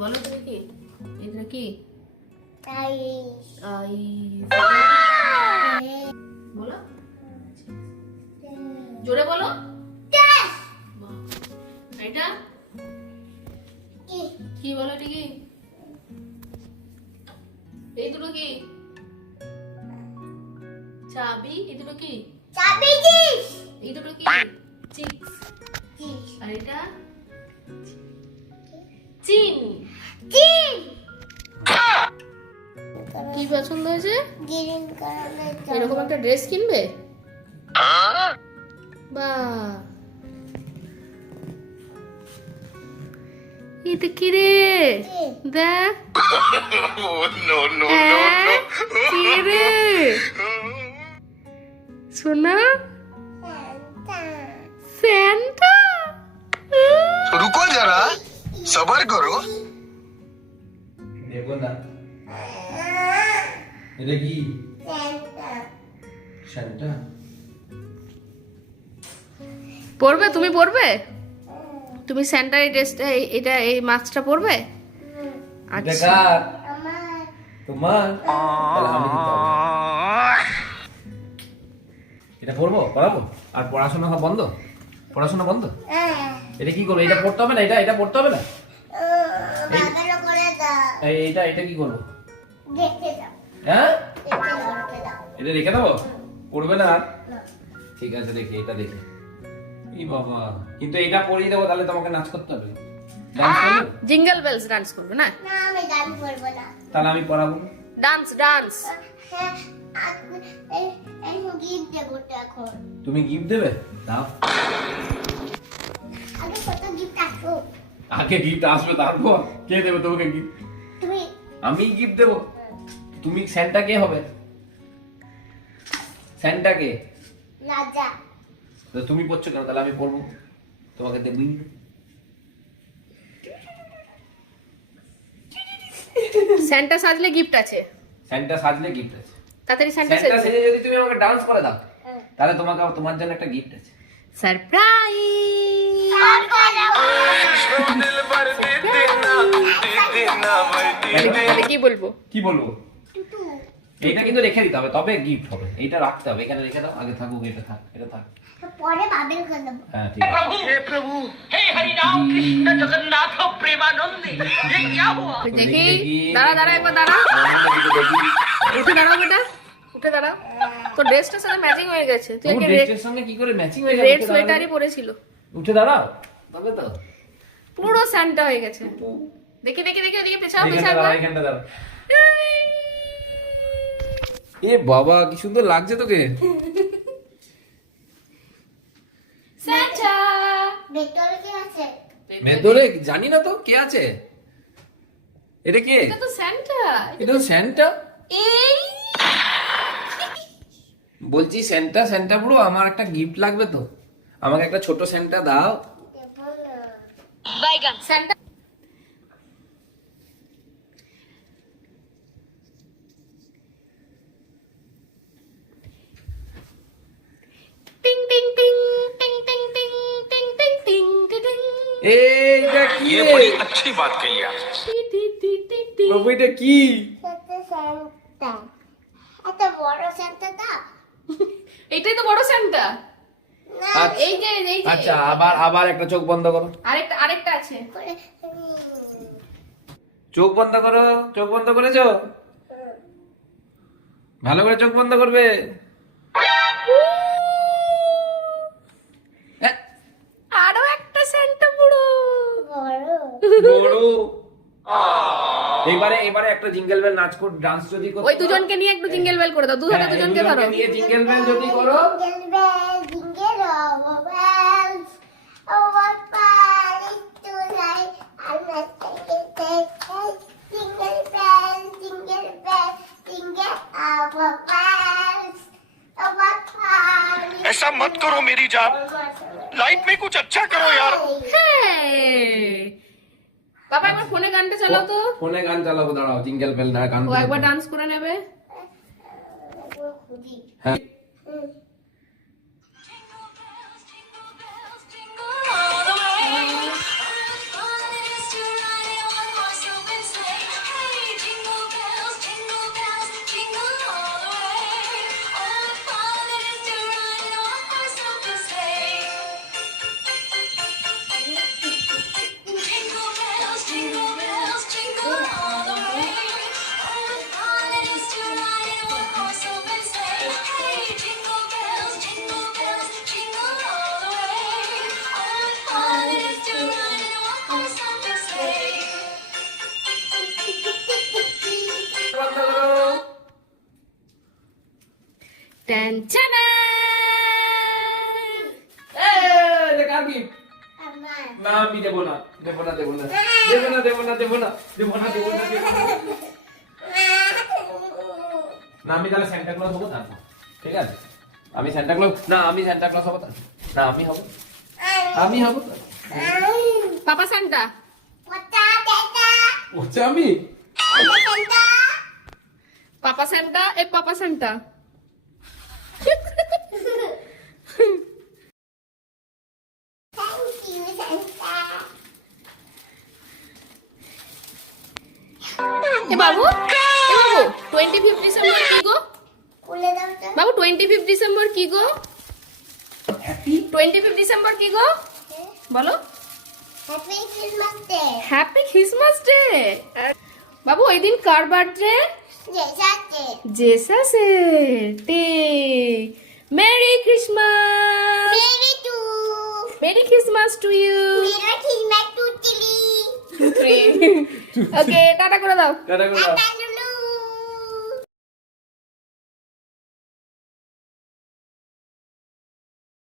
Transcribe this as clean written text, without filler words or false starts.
বলো তুমি কি এটা কি বলো জোরে বলো এটা কি বলো এটা কি এই দুটো কি চাবি এই দুটো কি চাবি এই দুটো কি চিক্স আর এটা চিন চিন কি পছন্দ হয়েছে গ্রিন কালারের এরকম একটা ড্রেস কিনবে বাহ এটা কি রে দেখ কি রে সোনা স্যান্টা रुको जरा सबर करो দেখো না এটা কি শান্তা পরবে তুমি পরবে তুমি স্যান্টার এই ড্রেসটা এটা এই মাস্কটা পরবে এটা আচ্ছা কার আমার তোমার তাহলে আমি দিতে হবে। এটা পড়বো পড়াবো আর পড়াশোনা সব বন্ধ পড়াশোনা বন্ধ এটা কি করবো এটা পড়তে হবে না এটা পড়তে হবে না ভালো করে দাও এটা কি করবো দেখে দাও হ্যাঁ দেখে দাও এটা রেখে দেবো পড়বে না আর ঠিক আছে দেখি এটা দেখি এই বাবা কিন্তু এটা পড়িয়ে দেবো তাহলে তোমাকে নাচ করতে হবে ডান্স করবে জিঙ্গল বেলস ডান্স করবে না না আমি গান করবো না তাহলে আমি পড়াবো ডান্স ডান্স হ্যাঁ এই গিফট দেবো তো এখন তুমি গিফট দেবে দাও আগে কত গিফট আসো আগে গিফট আসবে তারপর কে দেবে তোমাকে গিফট তুমি আমি গিফট দেবো তুমি স্যান্টা কে হবে স্যান্টা কে রাজা তো তুমি পড়ছো কেন তাহলে আমি পড়বো তোমাকে দেবই স্যান্টা সাজলে গিফট আছে স্যান্টা সাজলে গিফট আছে তাড়াতাড়ি স্যান্টা স্যান্টা সাজলে সেজে যদি তুমি আমাকে ডান্স করে দাও তাহলে তোমাকে তোমার জন্য একটা গিফট আছে সারপ্রাইজ তাহলে কি বলবো কি বলবো এইটা কিন্তু রেখে দিতে হবে তবে গিফট হবে এইটা রাখতে হবে এখানে রেখে দাও আগে থাকুক এটা থাক এটা থাক পরে বাবেল করে দেবো হ্যাঁ ঠিক আছে हे हरिनाम कृष्ण जगन्नाथ प्रेमानंद ये क्या हुआ দেখি দাঁড়া একবার দাঁড়া উঠে দাঁড়াও বেটা উঠে দাঁড়াও তো ড্রেসটার সাথে ম্যাচিং হয়ে গেছে তুই তোমার একটা ড্রেসের সঙ্গে কি করে ম্যাচিং হয়ে যাবে রেড সোয়েটারই পরেছিল উঠে দাঁড়াও তবে তো পুরো স্যান্টা হয়ে গেছে দেখি ওদিকে পেছাও পেছাও দাঁড়াও এখানটা দাঁড়াও এ বাবা কি সুন্দর লাগছে তোকে স্যান্টা ভেতরে কি আছে ভেতরে জানি না তো কে আছে এটা কে এটা তো স্যান্টা এটা তো স্যান্টা এই বলছি স্যান্টা ব্রো আমার একটা গিফট লাগবে তো আমাকে একটা ছোট স্যান্টা দাও দেবো না বাইগান স্যান্টা টিং টিং টিং টিং টিং টিং টিং টিং টিং টিং এইটা কি ये बड़ी अच्छी बात कही आप প্রভু এটা কি সেটা স্যান্টা এত বড় স্যান্টা দাও এটাই তো বড় স্যান্টা না এই যে আচ্ছা আবার একটা চোখ বন্ধ করো আরেকটা আছে করে চোখ বন্ধ করেছো ভালো করে চোখ বন্ধ করবে হ্যাঁ, আরো একটা স্যান্টা বুড়ো বড় বড় এবারে একটা জিঙ্গল বেল নাচ কর ডান্স যদি করো ওই দুজনকে নিয়ে একটু জিঙ্গেল বেল করে দাও দুজনে দুজনকে ধরো নিয়ে জিঙ্গল বেল যদি করো Jingle bell, jingle all bells. Oh, what fun it is to ride on a jingle bell. Jingle bell, jingle bell, jingle all bells. Oh, what fun it ऐसा मत करो मेरी जान लाइफ में कुछ अच्छा करो यार বাবা একবার ফোনে গানটা চালাও তো ফোনে গান চালাবো দাঁড়াও জিঙ্গল বেল না গান ও একবার ডান্স করে নেবে হ্যাঁ টেনশনা এটা কার gift? আমার না আমি দেবো না দেবো না দেবো না দেবো না দেবো না দেবো না দেবো না দেবো না দেবো না না আমি তাহলে সান্টা ক্লজ হবো তারপর ঠিক আছে আমি সান্টা ক্লজ না আমি সান্টা ক্লজ হবো তারপর। না আমি হবো আমি হবো পাপা সান্টা পটা দেটা হচ্ছে আমি দেটা পাপা সান্টা এ papa Santa thank you Santa এ বাবু 25 ডিসেম্বর কি গো খুলে দাও তো বাবু 25 ডিসেম্বর কি গো হ্যাপি 25 ডিসেম্বর কি গো বলো happy Christmas day happy Christmas day বাবু ওই দিন কার বার্থডে জেসাতে জেসাসের তে merry Christmas merry to merry Christmas to you merry Christmas to চিলি ওকে টাটা করে দাও টাটা করে দাও। টাটা